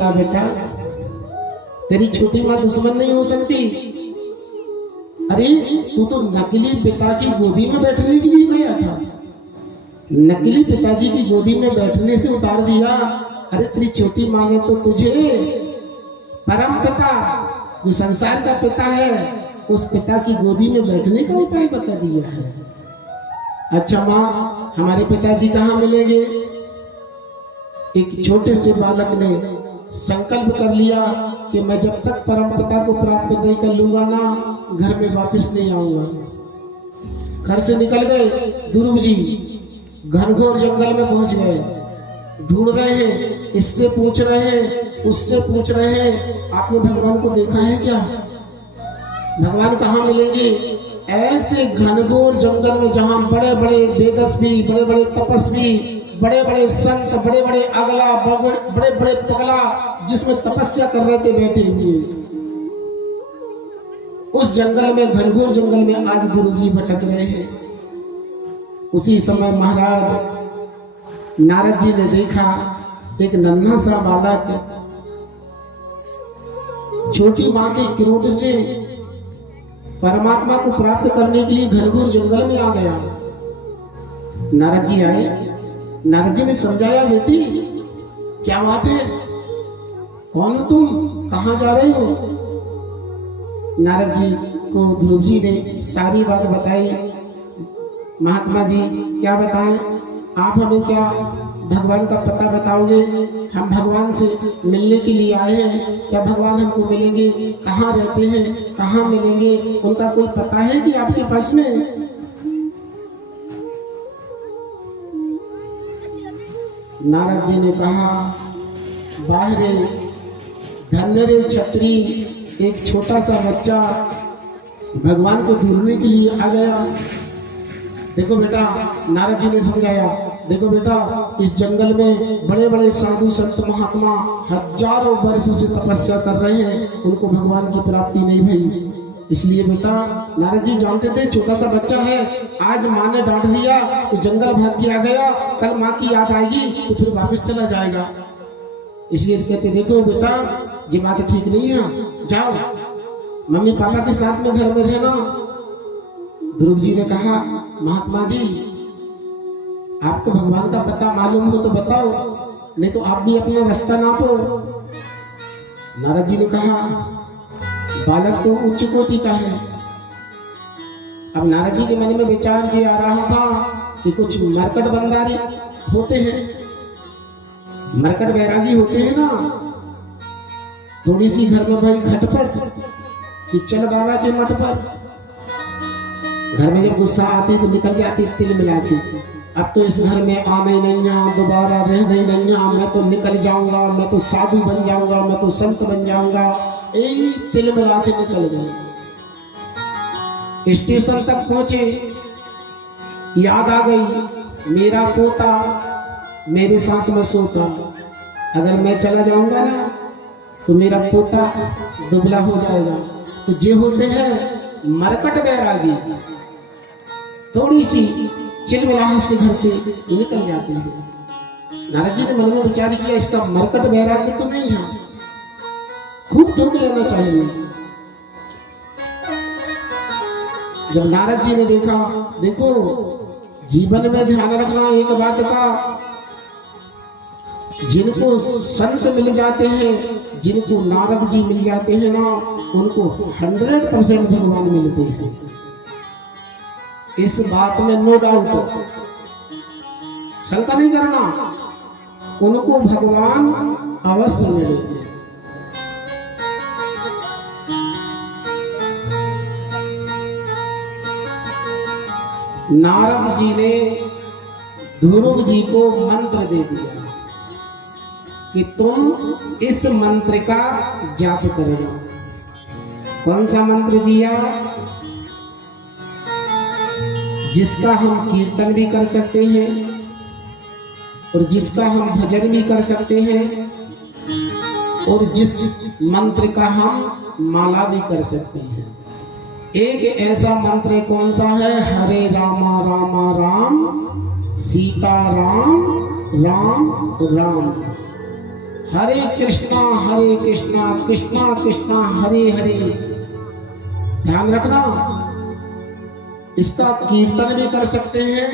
लगा बेटा, तेरी छोटी माँ दुश्मन नहीं हो सकती। अरे तू तो नकली पिता की गोदी में बैठने के लिए गया था, नकली पिताजी की गोदी में बैठने से उतार दिया। अरे तेरी छोटी माँ ने तो तुझे परम पिता, जो संसार का पिता है, उस पिता की गोदी में बैठने का उपाय बता दिया है। अच्छा माँ, हमारे पिताजी कहाँ मिलेंगे? एक छोटे से बालक ने संकल्प कर लिया कि मैं जब तक परम पिता को प्राप्त नहीं कर लूंगा ना, घर में वापस नहीं आऊंगा। घर से निकल गए ध्रुव जी, घनघोर जंगल में पहुंच गए। ढूंढ रहे हैं, इससे पूछ रहे हैं, उससे पूछ रहे हैं, आपने भगवान को देखा है क्या? भगवान कहाँ मिलेंगे? ऐसे घनघोर जंगल में जहां बड़े बड़े वेदस्वी, बड़े बड़े तपस्वी, बड़े बड़े संत, बड़े बड़े अगला, बड़े बड़े पगला, जिसमें तपस्या कर रहे थे बैठे हुए, उस जंगल में, घनघोर जंगल में आज ध्रुव जी भटक रहे हैं। उसी समय महाराज नारद जी ने देखा एक नन्हा सा बालक छोटी मां के क्रोध से परमात्मा को प्राप्त करने के लिए घनघोर जंगल में आ गया। नारद जी आए, नारद जी ने समझाया, बेटी क्या बात है, कौन हो तुम, कहाँ जा रहे हो? नारद जी को ध्रुव जी ने सारी बात बताई। महात्मा जी क्या बताएं, आप हमें क्या भगवान का पता बताओगे? हम भगवान से मिलने के लिए आए हैं, क्या भगवान हमको मिलेंगे? कहाँ रहते हैं, कहाँ मिलेंगे? उनका कोई पता है कि आपके पास में? नारद जी ने कहा, बाहरे धन्य रे छत्री, एक छोटा सा बच्चा भगवान को ढूंढने के लिए आ गया। देखो बेटा, नारद जी ने समझाया, देखो बेटा, इस जंगल में बड़े बड़े साधु संत महात्मा हजारों वर्ष से तपस्या कर रहे हैं, उनको भगवान की प्राप्ति नहीं भई। इसलिए बेटा, नारद जी जानते थे छोटा सा बच्चा है, आज माँ ने डांट दिया तो जंगल भाग के आ गया, कल माँ की याद आएगी तो फिर वापस चला जाएगा। इसलिए कहते, देखो बेटा, ये बात ठीक नहीं है, जाओ मम्मी पापा के साथ में घर में रहना। ध्रुव जी ने कहा, महात्मा जी आपको भगवान का पता मालूम हो तो बताओ, नहीं तो आप भी अपना रास्ता नापो। नारद जी ने कहा, बालक तो उच्च कोटि का है। अब नारद जी के मन में विचार ये आ रहा था कि कुछ मरकट बंदारी होते हैं, मरकट बैरागी होते हैं ना, थोड़ी सी घर में भाई खटपट कि चल बाबा के मठ पर। घर में जब गुस्सा आती तो निकल जाती तिल मिला के, अब तो इस घर में आने नहीं, दोबारा रहने नहीं, मैं तो निकल जाऊंगा, मैं तो साधु बन जाऊंगा, मैं तो संत बन जाऊंगा। यही तिल मिला के निकल गए। स्टेशन तक पहुंचे, याद आ गई, मेरा पोता मेरे साथ में सोता, अगर मैं चला जाऊंगा ना तो मेरा पोता दुबला हो जाएगा। तो जे होते हैं मरकट बैरागी, थोड़ी सी चिलमिलाहट से घर से निकल जाते हैं। नारद जी ने मन में विचार किया, इसका मरकट बैरागी तो नहीं है, खूब ठोक लेना चाहिए। जब नारद जी ने देखा, देखो जीवन में ध्यान रखना एक बात का, जिनको संत मिल जाते हैं, जिनको नारद जी मिल जाते हैं ना, उनको 100% भगवान मिलते हैं, इस बात में नो डाउट, शंका नहीं करना, उनको भगवान अवश्य मिलेंगे। नारद जी ने ध्रुव जी को मंत्र दे दिया कि तुम इस मंत्र का जाप करना। कौन सा मंत्र दिया? जिसका हम कीर्तन भी कर सकते हैं और जिसका हम भजन भी कर सकते हैं और जिस मंत्र का हम माला भी कर सकते हैं। एक ऐसा मंत्र कौन सा है? हरे रामा रामा राम सीता राम राम राम। हरे कृष्णा कृष्णा कृष्णा हरे हरे। ध्यान रखना, इसका कीर्तन भी कर सकते हैं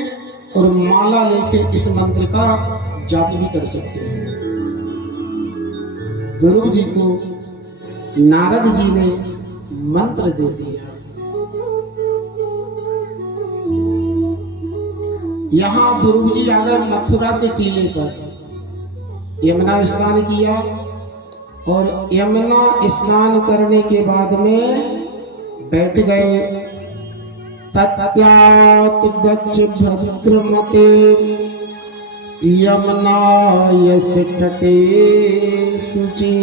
और माला लेके इस मंत्र का जाप भी कर सकते हैं। ध्रुव जी को नारद जी ने मंत्र दे दिया। यहां ध्रुव जी आ गए मथुरा के टीले पर, यमुना स्नान किया और यमुना स्नान करने के बाद में बैठ गए। तत्यात गच्छ भद्रमते यमुनायस्य तटे शुचि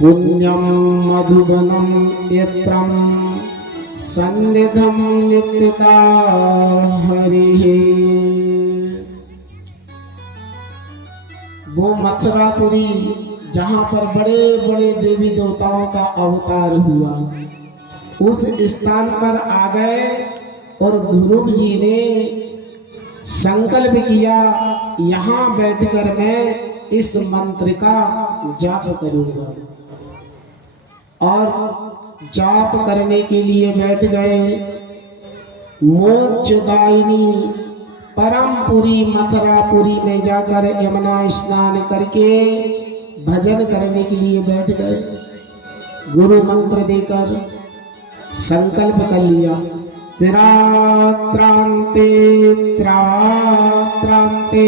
पुण्यम मधुबनम यत्रम सन्निधम नित्यता हरिः। वो मथुरापुरी जहां पर बड़े बड़े देवी देवताओं का अवतार हुआ, उस स्थान पर आ गए और ध्रुव जी ने संकल्प किया, यहाँ बैठकर मैं इस मंत्र का जाप करूंगा। और जाप करने के लिए बैठ गए। मोक्षदायिनी परमपुरी मथुरापुरी में जाकर यमुना स्नान करके भजन करने के लिए बैठ गए। गुरु मंत्र देकर संकल्प कर लिया, तिरात्रांते त्रात्रांते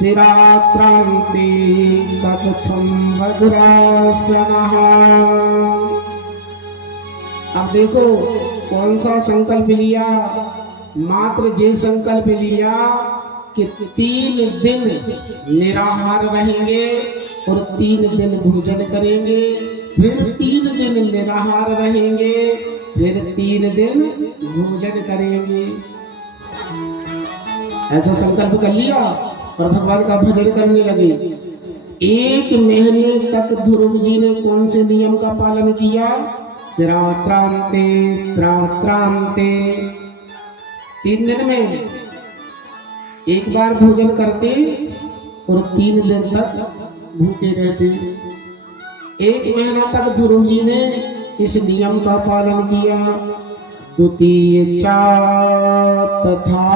तिरात्रांते कथम भद्रासनः। अब देखो कौन सा संकल्प लिया, मात्र जे संकल्प लिया कि 3 दिन निराहार रहेंगे और 3 दिन भोजन करेंगे, फिर 3 दिन निराहार रहेंगे, फिर 3 दिन भोजन करेंगे। ऐसा संकल्प कर लिया और भगवान का भजन करने लगे। 1 महीने तक ध्रुव जी ने कौन से नियम का पालन किया, त्रात्रांते त्रात्रांते। 3 दिन में एक बार भोजन करते और 3 दिन तक भूखे रहते। 1 महीना तक ध्रुव जी ने इस नियम का पालन किया। द्वितीय चा तथा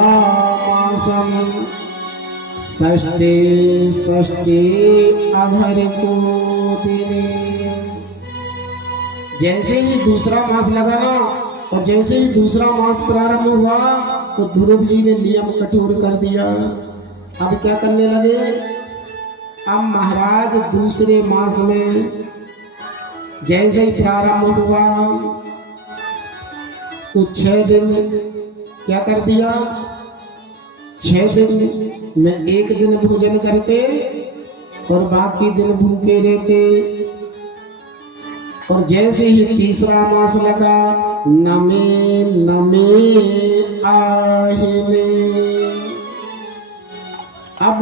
मासम षष्ठे षष्ठे अभर को दिने। जैसे ही दूसरा मास लगा ना, और जैसे ही दूसरा मास प्रारंभ हुआ तो ध्रुव जी ने नियम कठोर कर दिया। अब क्या करने लगे, अब महाराज दूसरे मास में जैसे ही प्रारंभ हुआ तो 6 दिन क्या कर दिया, 6 दिन में 1 दिन भोजन करते और बाकी दिन भूखे रहते। और जैसे ही तीसरा मास लगा, नमे नमे आहिने। अब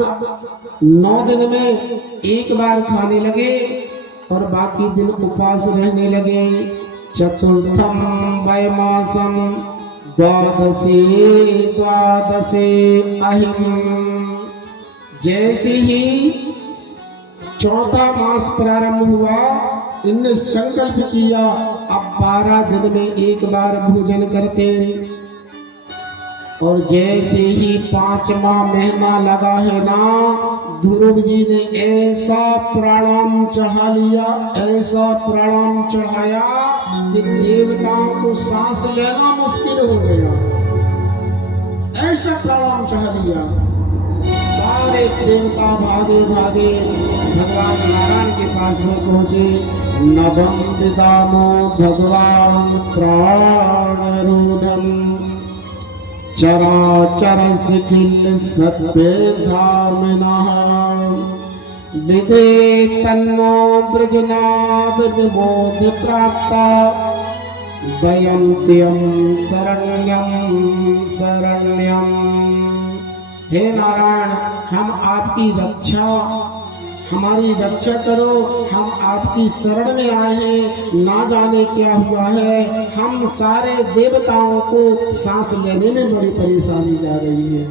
9 दिन में एक बार खाने लगे और बाकी दिन उपवास रहने लगे। चतुर्थम वैमासम द्वादशे द्वादशे अहिम। जैसे ही चौथा मास प्रारंभ हुआ, इनने संकल्प किया अब 12 दिन में एक बार भोजन करते। और जैसे ही 5वां महीना लगा है ना, ध्रुव जी ने ऐसा प्राणायाम चढ़ा लिया, ऐसा प्राणायाम चढ़ाया कि देवताओं को सांस लेना मुश्किल हो गया। ऐसा प्राणायाम चढ़ा लिया, सारे देवता भागे भागे भगवान नारायण के पास में पहुंचे। नभम विदामो भगवान प्राणरूधम चराचर सिखिल सत्य धामिनः। विदे तन्नो ब्रजनाद विबोध प्राप्ता वयं त्यं शरण्यं शरण्यं। हे नारायण, हम आपकी रक्षा, हमारी रक्षा करो, हम आपकी शरण में आए हैं। ना जाने क्या हुआ है, हम सारे देवताओं को सांस लेने में बड़ी परेशानी जा रही है।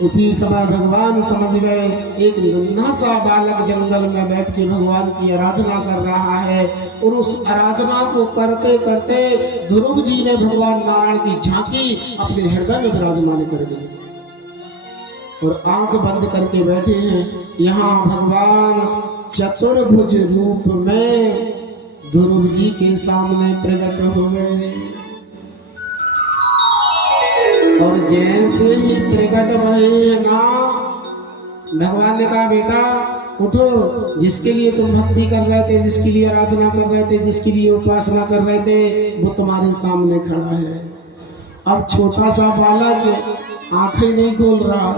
उसी समय भगवान समझ गए एक नन्हा सा बालक जंगल में बैठ के भगवान की आराधना कर रहा है। और उस आराधना को करते करते ध्रुव जी ने भगवान नारायण की झांकी अपने हृदय में विराजमान कर ली और आंख बंद करके बैठे हैं। यहाँ भगवान चतुर्भुज रूप में ध्रुव जी के सामने प्रकट हो गए और जैसे ही प्रकट हुए ना, भगवान ने कहा बेटा उठो, जिसके लिए तुम भक्ति कर रहे थे, जिसके लिए आराधना कर रहे थे, जिसके लिए उपासना कर रहे थे, वो तुम्हारे सामने खड़ा है। अब छोटा सा बालक आंखें नहीं खोल रहा,